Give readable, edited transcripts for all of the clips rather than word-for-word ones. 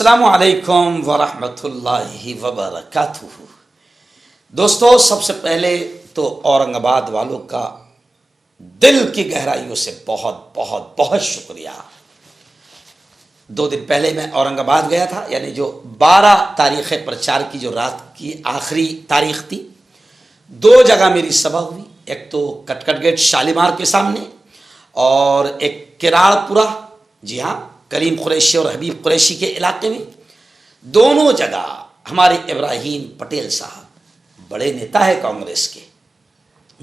अस्सलामु अलैकुम वरहमतुल्लाहि वबरकातुहू। दोस्तों, सबसे पहले तो औरंगाबाद वालों का दिल की गहराइयों से बहुत बहुत बहुत शुक्रिया। 2 दिन पहले मैं औरंगाबाद गया था, यानी जो 12 तारीख़ प्रचार की जो रात की आखिरी तारीख थी। 2 जगह मेरी सभा हुई, एक तो कटकट गेट शालीमार के सामने और एक किराड़पुरा, जी हाँ, करीम कुरैशी और हबीब कुरैशी के इलाके में। दोनों जगह हमारे इब्राहीम पटेल साहब बड़े नेता है कांग्रेस के,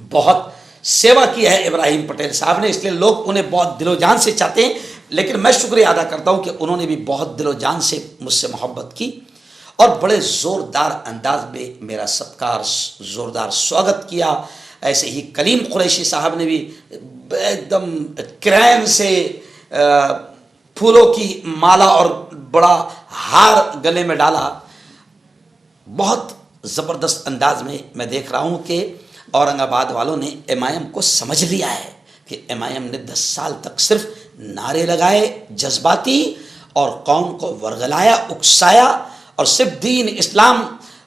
बहुत सेवा की है इब्राहीम पटेल साहब ने, इसलिए लोग उन्हें बहुत दिलो जान से चाहते हैं। लेकिन मैं शुक्रिया अदा करता हूं कि उन्होंने भी बहुत दिलो जान से मुझसे मोहब्बत की और बड़े ज़ोरदार अंदाज में मेरा सत्कार, ज़ोरदार स्वागत किया। ऐसे ही कलीम कुरैशी साहब ने भी एकदम क्रैम से फूलों की माला और बड़ा हार गले में डाला। बहुत ज़बरदस्त अंदाज में मैं देख रहा हूँ कि औरंगाबाद वालों ने एमआईएम को समझ लिया है कि एमआईएम ने 10 साल तक सिर्फ नारे लगाए, जज्बाती, और कौम को वर्गलाया, उकसाया और सिर्फ दीन, इस्लाम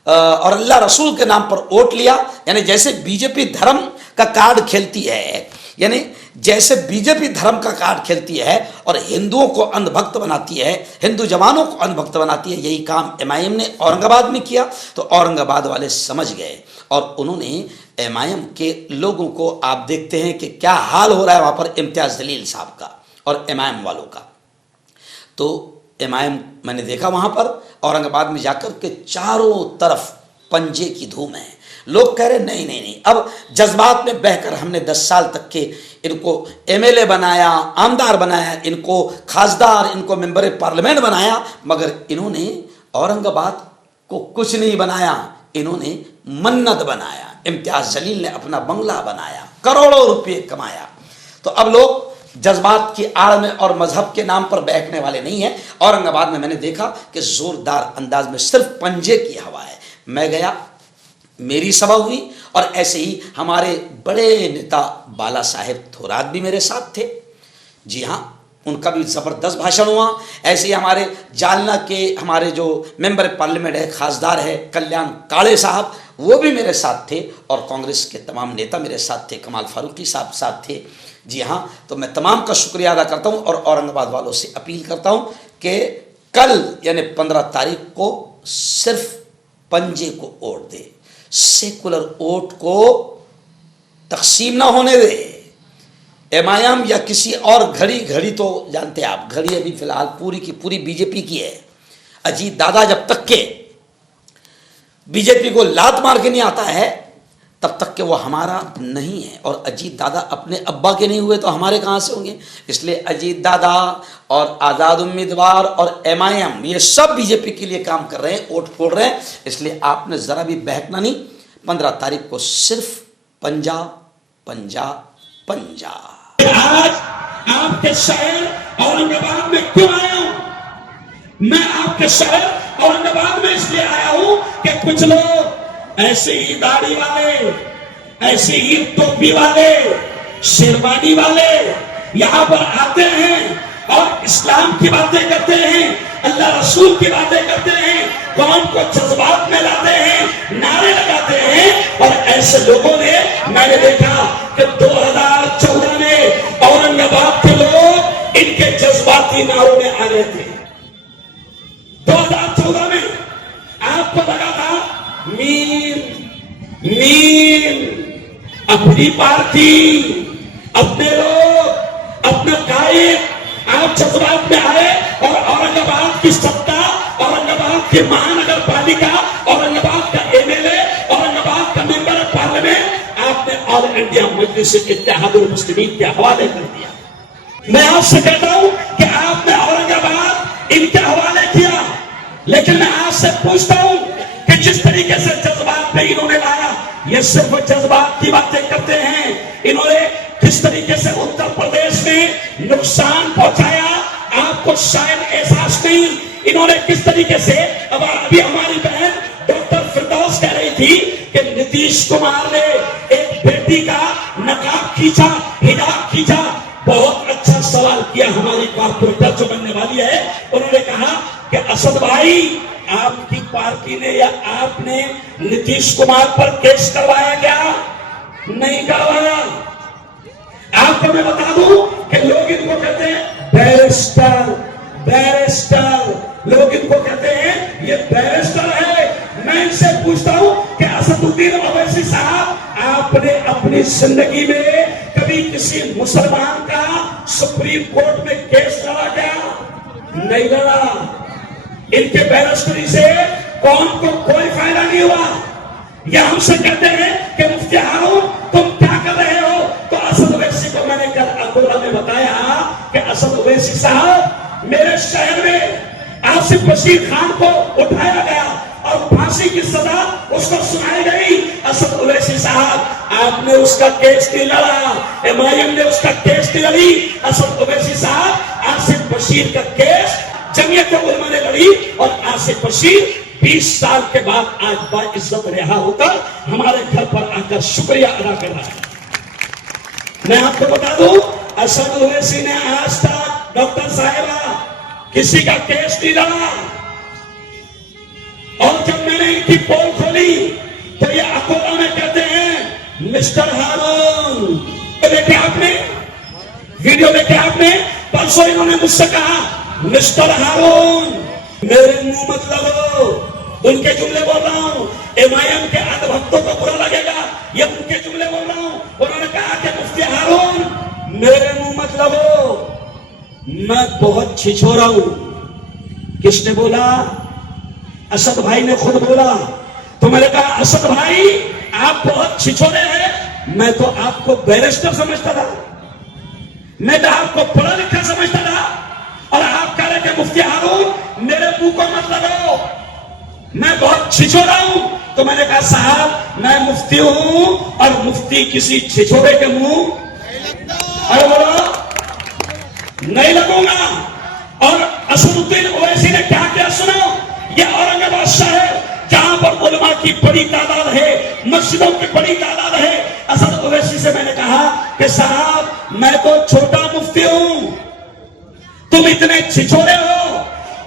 और अल्लाह रसूल के नाम पर वोट लिया। यानी जैसे बीजेपी धर्म का कार्ड खेलती है, यानी जैसे बीजेपी धर्म का कार्ड खेलती है और हिंदुओं को अंधभक्त बनाती है, हिंदू जवानों को अंधभक्त बनाती है, यही काम एमआईएम ने औरंगाबाद में किया। तो औरंगाबाद वाले समझ गए और उन्होंने एमआईएम के लोगों को, आप देखते हैं कि क्या हाल हो रहा है वहाँ पर इम्तियाज़ जलील साहब का और एमआईएम वालों का। तो एमआईएम मैंने देखा वहाँ पर औरंगाबाद में जाकर के चारों तरफ पंजे की धूम है। लोग कह रहे नहीं नहीं नहीं, अब जज्बात में बहकर हमने 10 साल तक के इनको एमएलए बनाया, आमदार बनाया, इनको खासदार, इनको मेंबर पार्लियामेंट बनाया, मगर इन्होंने औरंगाबाद को कुछ नहीं बनाया, इन्होंने मन्नत बनाया। इम्तियाज़ जलील ने अपना बंगला बनाया, करोड़ों रुपये कमाया। तो अब लोग जज्बात की आड़ में और मजहब के नाम पर बहकने वाले नहीं हैं। औरंगाबाद में मैंने देखा कि ज़ोरदार अंदाज में सिर्फ पंजे की हवा है। मैं गया, मेरी सभा हुई और ऐसे ही हमारे बड़े नेता बाला साहेब थोरात भी मेरे साथ थे। जी हाँ, उनका भी ज़बरदस्त भाषण हुआ। ऐसे ही हमारे जालना के हमारे जो मेंबर पार्लियामेंट है, खासदार है कल्याण काले साहब, वो भी मेरे साथ थे और कांग्रेस के तमाम नेता मेरे साथ थे, कमाल फारूकी साहब साथ थे। जी हाँ, तो मैं तमाम का शुक्रिया अदा करता हूँ और औरंगाबाद वालों से अपील करता हूँ कि कल यानी 15 तारीख को सिर्फ पंजे को वोट दे, सेकुलर वोट को तकसीम ना होने दे। एमआईएम या किसी और, घड़ी तो जानते हैं आप, घड़ी अभी फिलहाल पूरी की पूरी बीजेपी की है। अजीत दादा जब तक के बीजेपी को लात मार के नहीं आता है तब तक के वो हमारा नहीं है, और अजीत दादा अपने अब्बा के नहीं हुए तो हमारे कहाँ से होंगे। इसलिए अजीत दादा और आज़ाद उम्मीदवार और एमआईएम ये सब बीजेपी के लिए काम कर रहे हैं, वोट फोड़ रहे हैं। इसलिए आपने ज़रा भी बहकना नहीं। 15 तारीख को सिर्फ पंजा पंजा पंजा। आज आपके शहर औरंगाबाद में क्यों आया हूं? मैं आपके शहर औरंगाबाद में इसलिए आया हूं कि कुछ लोग ऐसे ही दाढ़ी वाले, ऐसे ही टोपी वाले, शेरवानी वाले यहां पर आते हैं और इस्लाम की बातें करते हैं, अल्लाह रसूल की बातें करते हैं, कौम को जज्बात में लाते हैं, नारे लगाते हैं। और ऐसे लोगों ने, मैंने देखा कि 2014 में औरंगाबाद के लोग इनके जज्बाती नारों में आ गए थे। 2014 में आपको लगा था मीर मीर, अपनी पार्टी, अपने लोग, अपना कायद, आप जज्बात में आए और औरंगाबाद की सत्ता, औरंगाबाद की महानगर पालिका, औरंगाबाद का एमएलए, औरंगाबाद का मेंबर पार्लियामेंट आपने ऑल इंडिया मजलिस इत्तेहादुल मुस्लिमीन के हवाले कर दिया। मैं आपसे कहता हूं कि आपने औरंगाबाद इनके हवाले किया, लेकिन मैं आपसे पूछता हूं कि जिस तरीके से जज्बात में इन्होंने लाया, ये सिर्फ जज्बात की बातें करते हैं। इन्होंने किस तरीके से उत्तर प्रदेश में नुकसान पहुंचाया आपको शायद एहसास नहीं। इन्होंने किस तरीके से, अब अभी हमारी बहन डॉक्टर फिरदौस कह रही थी कि नीतीश कुमार ने एक बेटी का नकाब खींचा, हिजाब खींचा। बहुत अच्छा सवाल किया हमारी कॉर्पोरेटर जो बनने वाली है, उन्होंने कहा कि असद भाई, आपकी पार्टी ने या आपने नीतीश कुमार पर केस करवाया क्या? नहीं करवाया। आपको मैं बता दूं कि लोग इनको कहते हैं बैरिस्टर, बैरिस्टर, लोग इनको कहते हैं ये बैरिस्टर है। मैं इनसे पूछता हूं कि असदुद्दीन ओवैसी साहब, आपने अपनी जिंदगी में कभी किसी मुसलमान का सुप्रीम कोर्ट में केस लड़ा क्या? नहीं लड़ा। इनके बैरिस्टरी से कौन को कोई फायदा नहीं हुआ। या हमसे कहते हैं कि मुफ्ती हारून तुम क्या कर रहे हो? तो असद ओवैसी को मैंने कल अकोला में बताया कि असद ओवैसी साहब, मेरे शहर में आसिफ बशीर खान को उठाया गया और फांसी की सजा उसको सुनाई गई। असद ओवैसी साहब, आपने उसका केस नहीं लड़ा, एमआईएम ने उसका केस नहीं लड़ी। असद ओवैसी साहब, आसिफ बशीर का केस जमीयत उलमा ने लड़ी और आसिफ बशीर 20 साल के बाद आज बाइज्जत रिहा होकर हमारे घर पर आकर शुक्रिया अदा कर रहा है। मैं आपको बता दूं, असद ओवैसी ने आज तक डॉक्टर साहिबा किसी का केस नहीं लड़ा। और जब मैंने इनकी पोल खोली तो ये अकोला में कहते हैं मिस्टर हारून, देखे आपने वीडियो, देखे आपने? परसों इन्होंने मुझसे कहा मिस्टर हारून मेरे मुंह मत लगो। उनके जुमले बोल रहा हूं, एमआईएम के अंधभक्तों को बुरा लगेगा, ये उनके जुमले बोल रहा हूं। उन्होंने कहा कि मुफ्ती हारून मेरे मुंह मत लगो, मैं बहुत छिछोरा हूं। किसने बोला? असद भाई ने खुद बोला। तो मैंने कहा असद भाई आप बहुत छिछोरे हैं, मैं तो आपको बैरिस्टर समझता था, मैं तो आपको पढ़ा लिखा समझता था, और आप कह रहे थे मुफ्ती हारून मेरे मुंह को मत लगाओ, मैं बहुत छिछोरा हूं। तो मैंने कहा साहब मैं मुफ्ती हूं और मुफ्ती किसी छिछोरे के मुंह अरे बोलो नहीं लगूंगा। और असदुद्दीन ओवैसी ने क्या किया सुनो, ये औरंगाबाद शहर जहां पर उलमा की बड़ी तादाद है, मस्जिदों की बड़ी तादाद है। असद ओवैसी से मैंने कहा कि साहब मैं तो छोटा मुफ्ती हूं, तुम इतने छिछोरे हो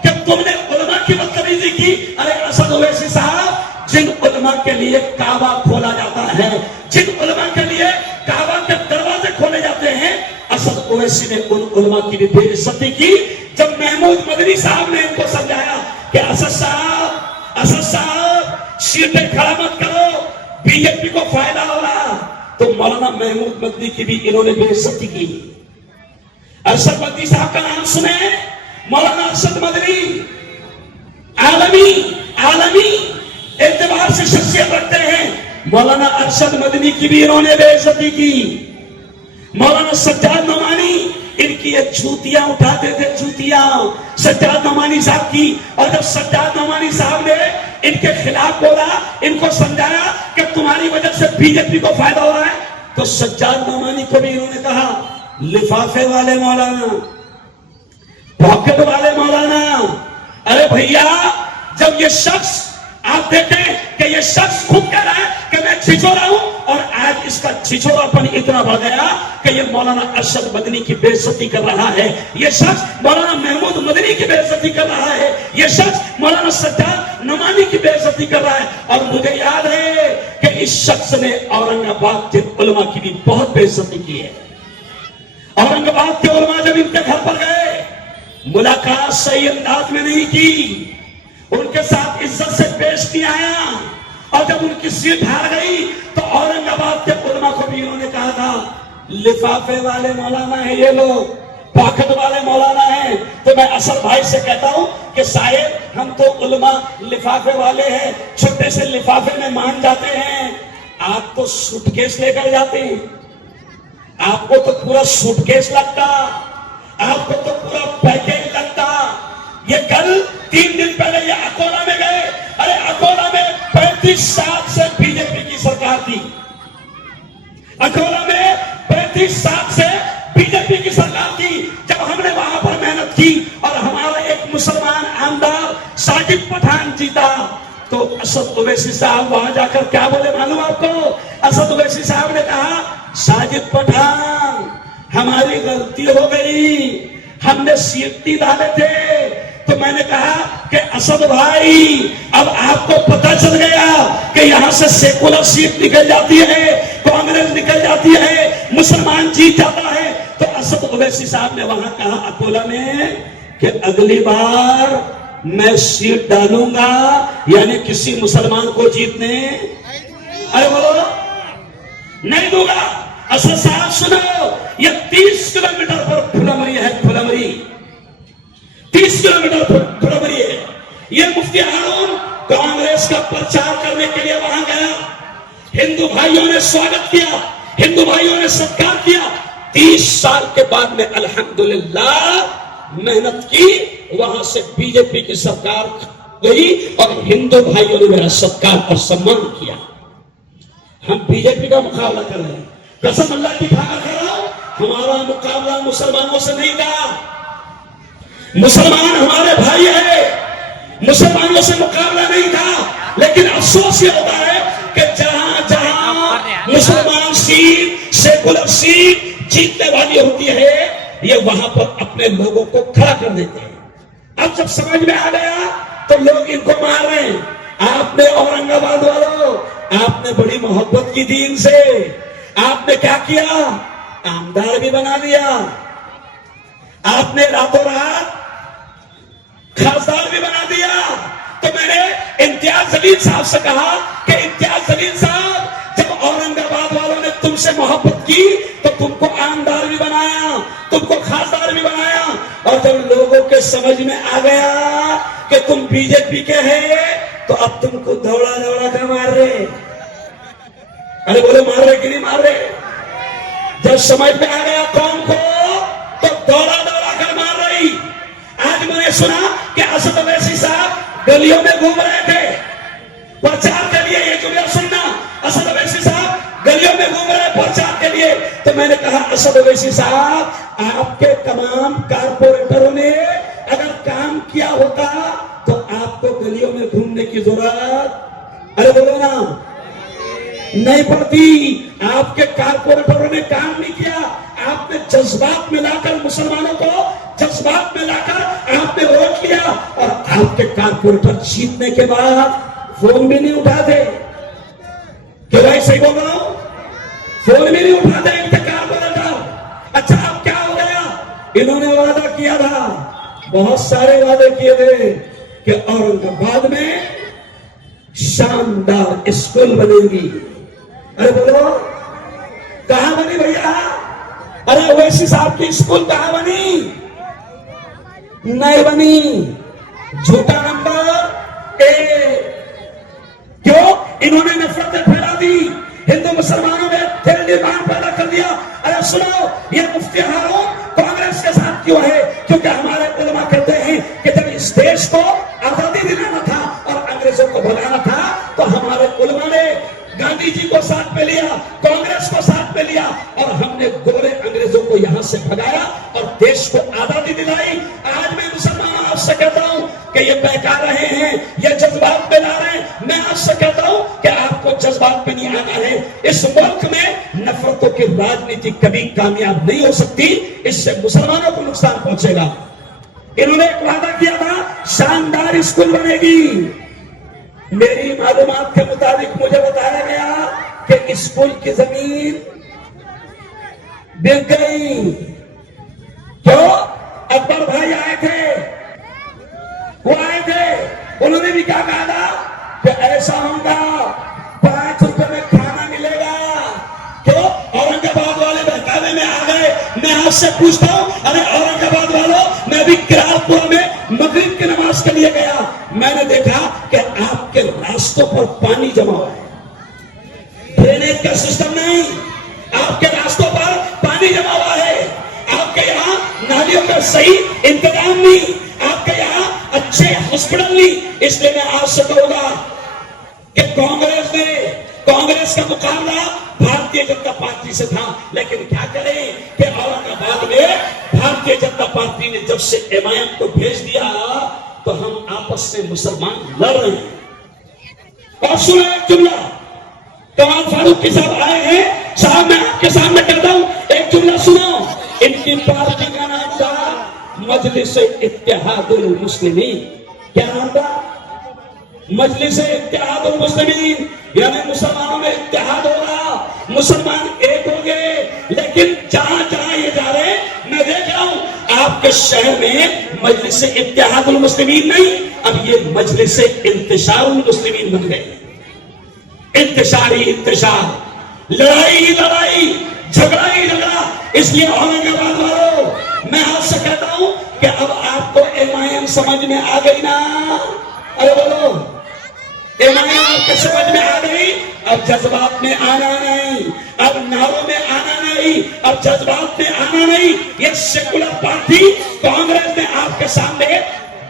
कि तुमने उलमा की बदतमीजी की। अरे असद ओवैसी साहब, जिन उलमा के लिए काबा खोला जाता है, जिन उलमा के लिए काबा के दरवाजे खोले जाते हैं, असद ओवैसी ने उन उलमा की भी बेइज्जती की। जब महमूद मदनी साहब ने इनको समझाया कि असद साहब सीटें खड़ा मत करो, बीजेपी को फायदा हो रहा, तो मौलाना महमूद मदनी की भी इन्होंने बेइज्जती की। अरशद मदनी साहब का नाम सुने, मौलाना अरशद मदनी आलमी एतबार से शख्सियत रखते हैं। मौलाना अरशद मदनी की भी इन्होंने बेइज्जती की। मौलाना सज्जाद नोमानी, इनकी ये जूतियां उठाते थे, जूतियां सज्जाद नोमानी साहब की। और जब सज्जाद नोमानी साहब ने इनके खिलाफ बोला, इनको समझाया कि तुम्हारी वजह से बीजेपी को फायदा हो रहा है, तो सज्जाद नोमानी को भी इन्होंने कहा लिफाफे वाले मौलाना, पॉकेट वाले मौलाना। अरे भैया, जब ये शख्स आप देखें कि ये शख्स खुद कह रहा है कि मैं छिछोरा हूं, और आज इसका छिछोरापन इतना बढ़ गया कि ये मौलाना अरशद मदनी की बेइज्जती कर रहा है, ये शख्स मौलाना महमूद मदनी की बेइज्जती कर रहा है, ये शख्स मौलाना सज्जाद नोमानी की बेइज्जती कर रहा है। और मुझे याद है कि इस शख्स ने औरंगाबाद के उलमा की भी बहुत बेइज्जती की है। औरंगाबाद के उलमा जब इनके घर पर गए, मुलाकात सही अंदाज में नहीं की, उनके साथ इज्जत से पेश नहीं आया, और जब उनकी सीट हार गई तो औरंगाबाद के उलमा को भी इन्होंने कहा था लिफाफे वाले मौलाना है ये लोग, पॉकेट वाले मौलाना है। तो मैं असद भाई से कहता हूं कि शायद हम तो उलमा लिफाफे वाले हैं, छोटे से लिफाफे में मान जाते हैं, आप तो सूटकेस लेकर जाते हैं, आपको तो पूरा सूटकेस लगता, आपको तो पूरा पैकेज लगता। ये कल 3 दिन पहले ये अकोला में गए, अरे अकोला में 35 साल से बीजेपी की सरकार थी, अकोला में 35 साल से बीजेपी की सरकार थी। जब हमने वहां पर मेहनत की और हमारा एक मुसलमान आमदार साजिद पठान जीता, तो असद ओवैसी साहब वहां जाकर क्या बोले मालूम आपको? असद ओवैसी साहब ने कहा साजिद पठान हमारी गलती हो गई, हमने सीट नहीं डाले थे, तो मैंने कहा कि असद भाई, अब आपको पता चल गया कि यहां से सेकुलर सीट निकल जाती है, कांग्रेस निकल जाती है, मुसलमान जीत जाता है। तो असद ओवैसी साहब ने वहां कहा अकोला में कि अगली बार मैं सीट डालूंगा, यानी किसी मुसलमान को जीतने, अरे बोलो, नहीं दूंगा। असद साहब सुनो, ये 30 किलोमीटर पर फुलमरी है, फुलमरी 30 किलोमीटर फुलमरी है। ये मुफ्ती हारून कांग्रेस का प्रचार करने के लिए वहां गया, हिंदू भाइयों ने स्वागत किया, हिंदू भाइयों ने सत्कार किया। 30 साल के बाद में अल्हम्दुलिल्लाह मेहनत की, वहां से बीजेपी की सरकार गई और हिंदू भाइयों ने मेरा सत्कार और सम्मान किया। हम बीजेपी का मुकाबला कर रहे हैं, कसम अल्लाह की खा कर रहा हूं, हमारा मुकाबला मुसलमानों से नहीं था। मुसलमान हमारे भाई है, मुसलमानों से मुकाबला नहीं था। लेकिन अफसोस ये होता है कि जहां जहां मुसलमान सीट, सेकुलर सीट जीतने वाली होती है, ये वहां पर अपने लोगों को खड़ा कर देते हैं। अब जब समझ में आ गया तो लोग इनको मार रहे हैं। आपने औरंगाबाद वालों, आपने बड़ी मोहब्बत की दीन से, आपने क्या किया, आमदार भी बना दिया, आपने रातों रात खासदार भी बना दिया। तो मैंने इम्तियाज जलील साहब से कहा कि इम्तियाज जलील साहब, जब औरंगाबाद वालों ने तुमसे मोहब्बत की तो तुमको आमदार भी बनाया, तुमको खासदार भी बनाया, और जब लोगों के समझ में आ गया कि तुम बीजेपी के हैं तो अब तुमको दौड़ा दौड़ा कर मार रहे। अरे बोलो, मार रहे कि नहीं मार रहे? जब समझ में आ गया कौन को तो दौड़ा दौड़ा कर मार रही। आज मैंने सुना कि असद ओवैसी साहब गलियों में घूम रहे थे प्रचार के लिए। ये जुमला सुनना, असद ओवैसी साहब गलियों में घूम रहे प्रचार के लिए। तो मैंने कहा असद ओवैसी साहब, आपके तमाम कारपोरेटरों ने अगर काम किया होता तो आपको गलियों में घूमने की जरूरत, अरे बोलो ना, नहीं पड़ती। आपके कारपोरेटरों ने काम नहीं किया, आपने जज्बात में लाकर मुसलमानों को जज्बात में लाकर आपने वोट किया, और आपके कारपोरेटर जीतने के बाद फोन भी नहीं उठाते। क्यों भाई, सही बोल रहा हूं? फोन भी नहीं उठाते इनके कारपोरेटर। अच्छा, अब क्या हो गया? इन्होंने वादा किया था, बहुत सारे वादे किए थे कि औरंगाबाद में शानदार स्कूल बनेगी। अरे बोलो, कहां बनी भैया? अरे ओवैसी साहब की स्कूल कहां बनी? नहीं बनी। झूठा नंबर एक। क्यों? इन्होंने नफरतें फैला दी, हिंदू मुसलमानों में तेल निर्माण पैदा कर दिया। अरे सुनो, ये मुफ्ती हारून कांग्रेस के साथ क्यों है? क्योंकि हमारे उलमा कहते हैं कि जब इस देश को आजादी दिलाना था और अंग्रेजों को भगाना था तो हमारे उलमा ने गांधी जी को साथ में लिया, कांग्रेस को साथ में लिया, और हमने गोरे अंग्रेजों को यहां से भगाया और देश को आजादी दिलाई। आज मैं मुसलमान आपसे कहता हूं कि ये बहका रहे हैं, ये जज्बात में ला रहे हैं। मैं आपसे कहता हूं कि आपको जज्बात में नहीं आना है। इस मुल्क में नफरतों की राजनीति कभी कामयाब नहीं हो सकती, इससे मुसलमानों को नुकसान पहुंचेगा। इन्होंने एक वादा किया था, शानदार स्कूल बनेगी। मेरी मालूमात के मुताबिक मुझे बताया गया कि स्कूल की जमीन बिक गई। क्यों? अकबर भाई आए थे, वो आए थे, उन्होंने भी क्या कहा था कि ऐसा होगा, 5 रुपए में खाना मिलेगा। क्यों? औरंगाबाद वाले बहकावे में आ गए। मैं आपसे पूछता हूं, अरे औरंगाबाद वालों, मैं भी किरातपुर में मगरिब की नमाज के लिए गया, मैंने देखा कि आपके रास्तों पर पानी जमा हुआ है, ड्रेनेज का सिस्टम नहीं, आपके रास्तों पर पानी जमा हुआ है, आपके यहाँ नालियों का सही इंतजाम नहीं, आपके यहाँ अच्छे हॉस्पिटल नहीं। इसलिए मैं आपसे कहूंगा कि कांग्रेस का मुकाबला भारतीय जनता पार्टी से था, लेकिन क्या करें कि औरंगाबाद में भारतीय जनता पार्टी ने जब से एमआईएम को भेज दिया तो हम आपस में मुसलमान लड़ रहे हैं। और सुनो एक जुमला, कमाल फारूकी साहब आए हैं, साहब मैं आपके सामने कहता हूं, एक जुमला सुनो। इनकी पार्टी का नाम था मजलिस इत्तेहादुल मुस्लिमीन। क्या नाम था? मजलिस इत्तेहादुल मुस्लिमीन, यानी मुसलमानों में इत्तेहाद होगा, मुसलमान एक हो गए। लेकिन जहां जहां ये जा रहे, मैं देख रहा हूं आपके शहर में मजलिस इत्तेहादुल मुस्लिमीन नहीं, अब ये मजलिस इंतिशारुल मुस्लिमीन बन गए। इंतशार ही इंतशार, लड़ाई ही लड़ाई, झगड़ा ही झगड़ा। इसलिए औरंगाबाद वालों, मैं आपसे कहता हूं कि अब आपको एमआईएम समझ में आ गई ना? अरे बोलो, एमआईएम आपके समझ में आ गई? अब जज्बात में आना नहीं, अब नारों में आना नहीं, अब जज्बात में आना नहीं। ये सेकुलर पार्टी कांग्रेस ने आपके सामने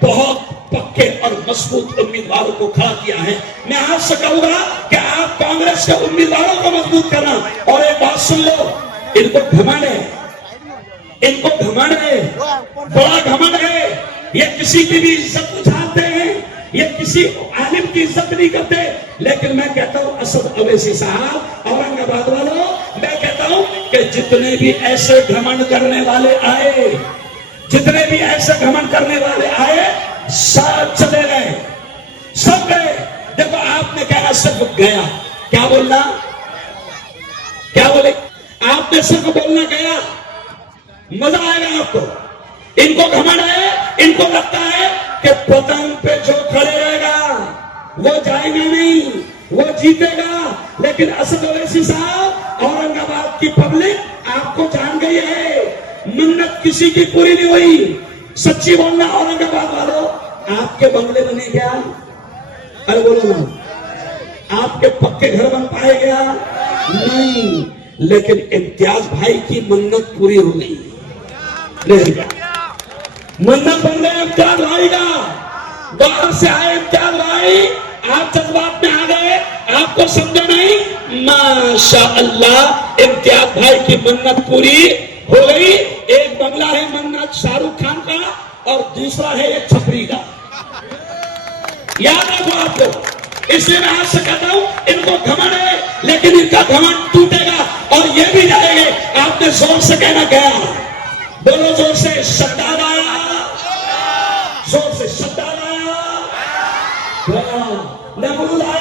बहुत पक्के और मजबूत उम्मीदवारों को खड़ा किया है। मैं आपसे कहूंगा कि आप कांग्रेस के उम्मीदवारों को मजबूत करना। और एक बात सुन लो, इनको घमंड है, इनको घमंड है, बड़ा घमंड है। ये किसी की भी इज्जत उछालते हैं, ये किसी आलिम की इज्जत नहीं करते। लेकिन मैं कहता हूं असद अवैसी साहब, औरंगाबाद वालों, मैं कहता हूं कि जितने भी ऐसे घमंड करने वाले आए, जितने भी ऐसे घमंड करने वाले आए, सब चले गए, सब गए। देखो आपने कहा सिर्फ गया, क्या बोलना, क्या बोले? आपने सिर्फ बोलना गया, मजा आएगा आपको। इनको घमंड है, इनको लगता है कि पतंग पे जो खड़े रहेगा वो जाएगा नहीं, वो जीतेगा। लेकिन असद ओवैसी साहब, औरंगाबाद की पब्लिक आपको जान गई है, मन्नत किसी की पूरी नहीं हुई। सच्ची बोलना औरंगाबाद वालों, आपके बंगले बने क्या? अरे बोलो ना, आपके पक्के घर बन पाए क्या? नहीं। लेकिन इम्तियाज भाई की मन्नत पूरी हो गई, मन्नत बन गई इम्तियाज भाई का। बाहर से आए इम्तियाज भाई, आप जज्बात में आ गए, आपको समझो नहीं। माशाअल्लाह, इम्तियाज भाई की मन्नत पूरी हो गई। एक बंगला है मन्नत शाहरुख खान का, और दूसरा है एक छपरी का, याद रखो आपको। इसलिए मैं आपसे कहता हूं, इनको घमंड है, लेकिन इनका घमंड टूटेगा और ये भी जाएंगे। आपने जोर से कहना गया, बोलो जोर से, शब्दाला, जोर से शब्दाला, नमरूला,